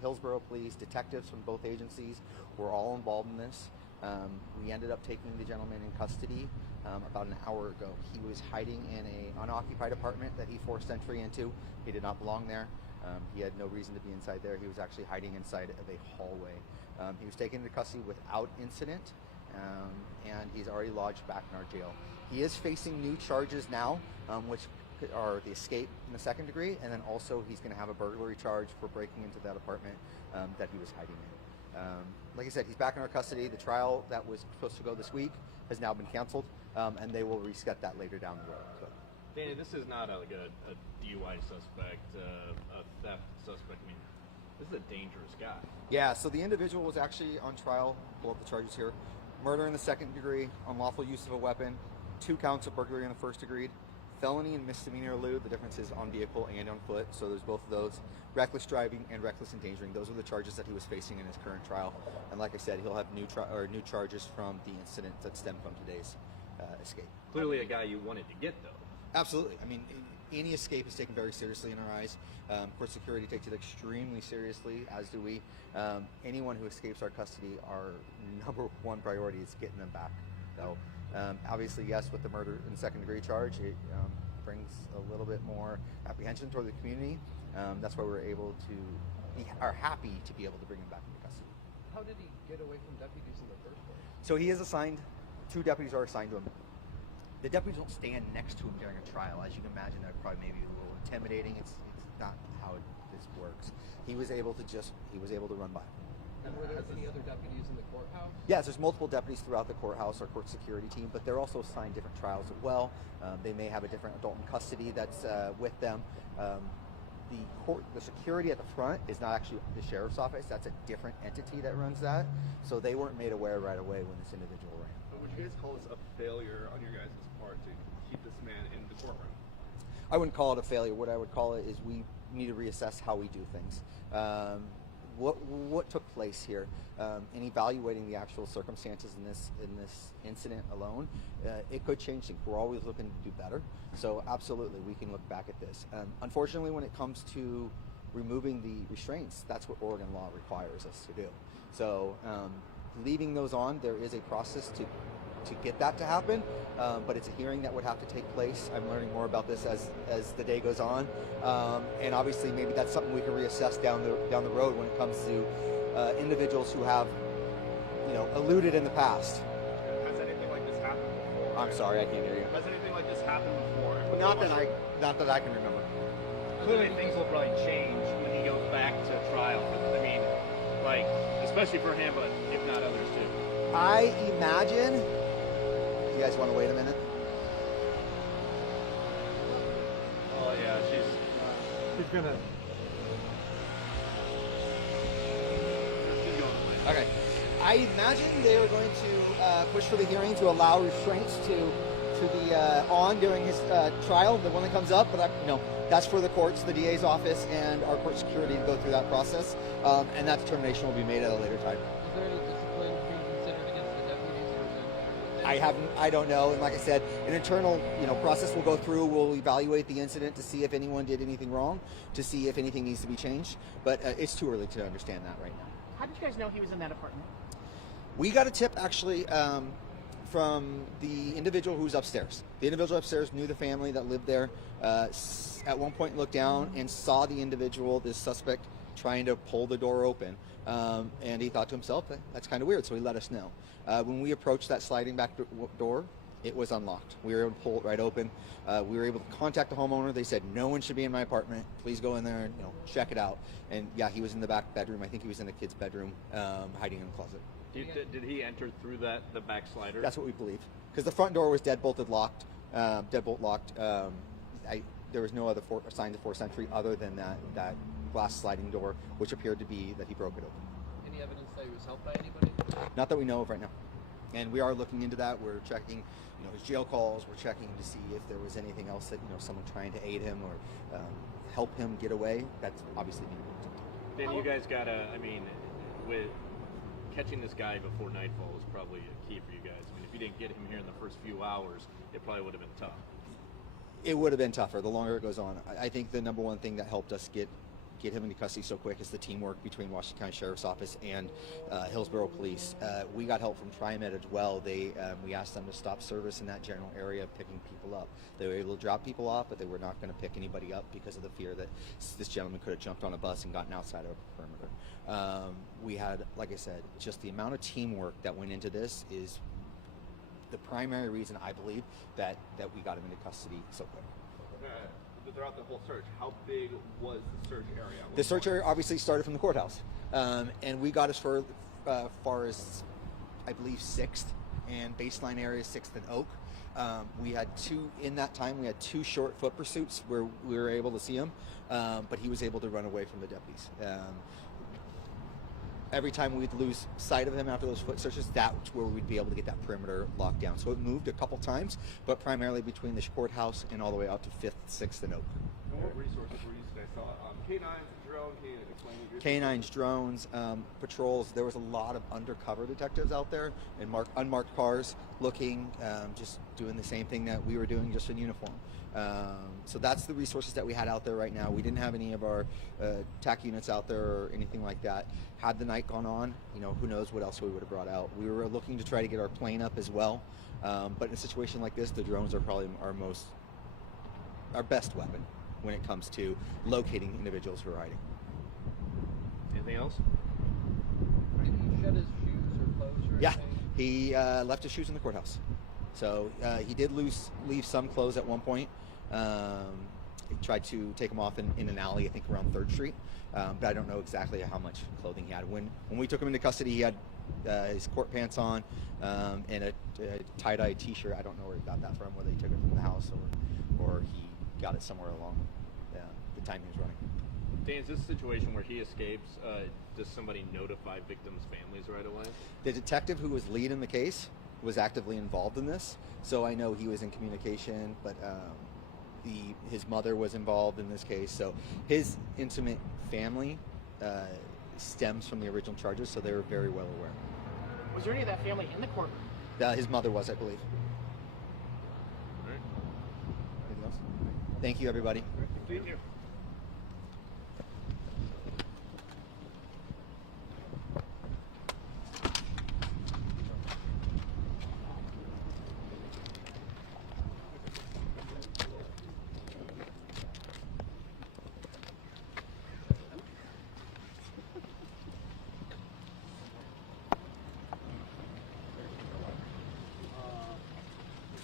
Hillsborough Police, detectives from both agencies were all involved in this. We ended up taking the gentleman in custody about an hour ago. He was hiding in an unoccupied apartment that he forced entry into. He did not belong there. He had no reason to be inside there. He was actually hiding inside of a hallway. He was taken into custody without incident, and he's already lodged back in our jail. He is facing new charges now, which are the escape in the second degree, and then also he's going to have a burglary charge for breaking into that apartment that he was hiding in. Like I said, he's back in our custody. The trial that was supposed to go this week has now been canceled, and they will reset that later down the road. So. Danny, this is not like a DUI suspect, a theft suspect. I mean, this is a dangerous guy. Yeah, so the individual was actually on trial. Pull up the charges here. Murder in the second degree, unlawful use of a weapon, 2 counts of burglary in the first degree, felony and misdemeanor elude. The difference is on vehicle and on foot, so there's both of those. Reckless driving and reckless endangering. Those are the charges that he was facing in his current trial. And like I said, he'll have new charges from the incident that stemmed from today's escape. Clearly a guy you wanted to get, though. Absolutely. I mean, any escape is taken very seriously in our eyes. Court security takes it extremely seriously, as do we. Anyone who escapes our custody, our number one priority is getting them back. So, obviously, yes, with the murder and second degree charge, it brings a little bit more apprehension toward the community. That's why we're able to are happy to be able to bring him back into custody. How did he get away from deputies in the first place? So he is assigned. 2 deputies are assigned to him. The deputies don't stand next to him during a trial. As you can imagine, that probably maybe a little intimidating. It's not how this works. He was able to run by. And were there any other deputies in the courthouse? Yes, there's multiple deputies throughout the courthouse, our court security team, but they're also assigned different trials as well. They may have a different adult in custody that's with them. The security at the front is not actually the sheriff's office. That's a different entity that runs that. So they weren't made aware right away when this individual ran. But would you guys call this a failure on your guys' part to keep this man in the courtroom? I wouldn't call it a failure. What I would call it is we need to reassess how we do things. What took place here, in evaluating the actual circumstances in this incident alone, it could change things. We're always looking to do better, so absolutely we can look back at this. Unfortunately, when it comes to removing the restraints, that's what Oregon law requires us to do. So leaving those on, there is a process to get that to happen, but it's a hearing that would have to take place. I'm learning more about this as the day goes on, and obviously maybe that's something we can reassess down the road when it comes to individuals who have, eluded in the past. Has anything like this happened before? I'm sorry, I can't hear you. Has anything like this happened before? Not that I can remember. Clearly, things will probably change when he goes back to trial. I mean, like, especially for him, but if not others too. I imagine. You guys want to wait a minute? Oh yeah, she's gonna. She's going away. Okay. I imagine they are going to push for the hearing to allow restraints to be on during his trial, the one that comes up. But that's for the courts, the DA's office, and our court security to go through that process, and that determination will be made at a later time. Is there any discipline being considered against the deputies, or is it? I don't know, and like I said, an internal process will go through. We'll evaluate the incident to see if anyone did anything wrong, to see if anything needs to be changed. But it's too early to understand that right now. How did you guys know he was in that apartment? We got a tip actually from the individual who's upstairs. The individual upstairs knew the family that lived there. At one point, looked down and saw the individual, this suspect, trying to pull the door open, and he thought to himself, that's kind of weird, so he let us know. When we approached that sliding back door, it was unlocked. We were able to pull it right open. We were able to contact the homeowner. They said, no one should be in my apartment. Please go in there and check it out. And yeah, he was in the back bedroom. I think he was in the kid's bedroom, hiding in a closet. Did he enter through the back slider? That's what we believe. Because the front door was deadbolt locked. There was no other signs of forced entry other than that glass sliding door, which appeared to be that he broke it open. Any evidence that he was helped by anybody? Not that we know of right now. And we are looking into that. We're checking, his jail calls. We're checking to see if there was anything else that, someone trying to aid him or help him get away. That's obviously being looked into. Then you guys with catching this guy before nightfall is probably a key for you guys. I mean, if you didn't get him here in the first few hours, it probably would have been tough. It would have been tougher the longer it goes on. I think the number one thing that helped us get get him into custody so quick is the teamwork between Washington County Sheriff's Office and Hillsborough Police. We got help from TriMet as well. We asked them to stop service in that general area, picking people up. They were able to drop people off, but they were not going to pick anybody up because of the fear that this gentleman could have jumped on a bus and gotten outside of a perimeter. We had, like I said, just the amount of teamwork that went into this is the primary reason I believe that we got him into custody so quick. Throughout the whole search, how big was the search area? The search area obviously started from the courthouse, and we got as far as I believe 6th, and baseline area 6th and Oak. We had two short foot pursuits where we were able to see him, but he was able to run away from the deputies. Every time we'd lose sight of him after those foot searches, that's where we'd be able to get that perimeter locked down. So it moved a couple times, but primarily between the courthouse and all the way out to 5th, 6th, and Oak. And what resources were used today? I saw K9s, drone. Can you explain what you're K9s, drones, patrols. There was a lot of undercover detectives out there in unmarked cars looking, just doing the same thing that we were doing, just in uniform. So that's the resources that we had out there right now. We didn't have any of our TAC units out there or anything like that. Had the night gone on, who knows what else we would have brought out. We were looking to try to get our plane up as well, but in a situation like this, the drones are probably our best weapon when it comes to locating individuals who are hiding. Anything else? Did he shed his shoes or clothes or Yeah, anything? he left his shoes in the courthouse. So he did leave some clothes at one point. He tried to take them off in an alley, I think around 3rd Street, but I don't know exactly how much clothing he had. When we took him into custody, he had his court pants on and a tie-dye T-shirt. I don't know where he got that from, whether he took it from the house or he got it somewhere along the time he was running. Dan, is this a situation where he escapes? Does somebody notify victims' families right away? The detective who was leading the case was actively involved in this, so I know he was in communication, but his mother was involved in this case, so his intimate family stems from the original charges, so they were very well aware. Was there any of that family in the courtroom? His mother was, I believe. All right. Anything else? Thank you, everybody. Thank you.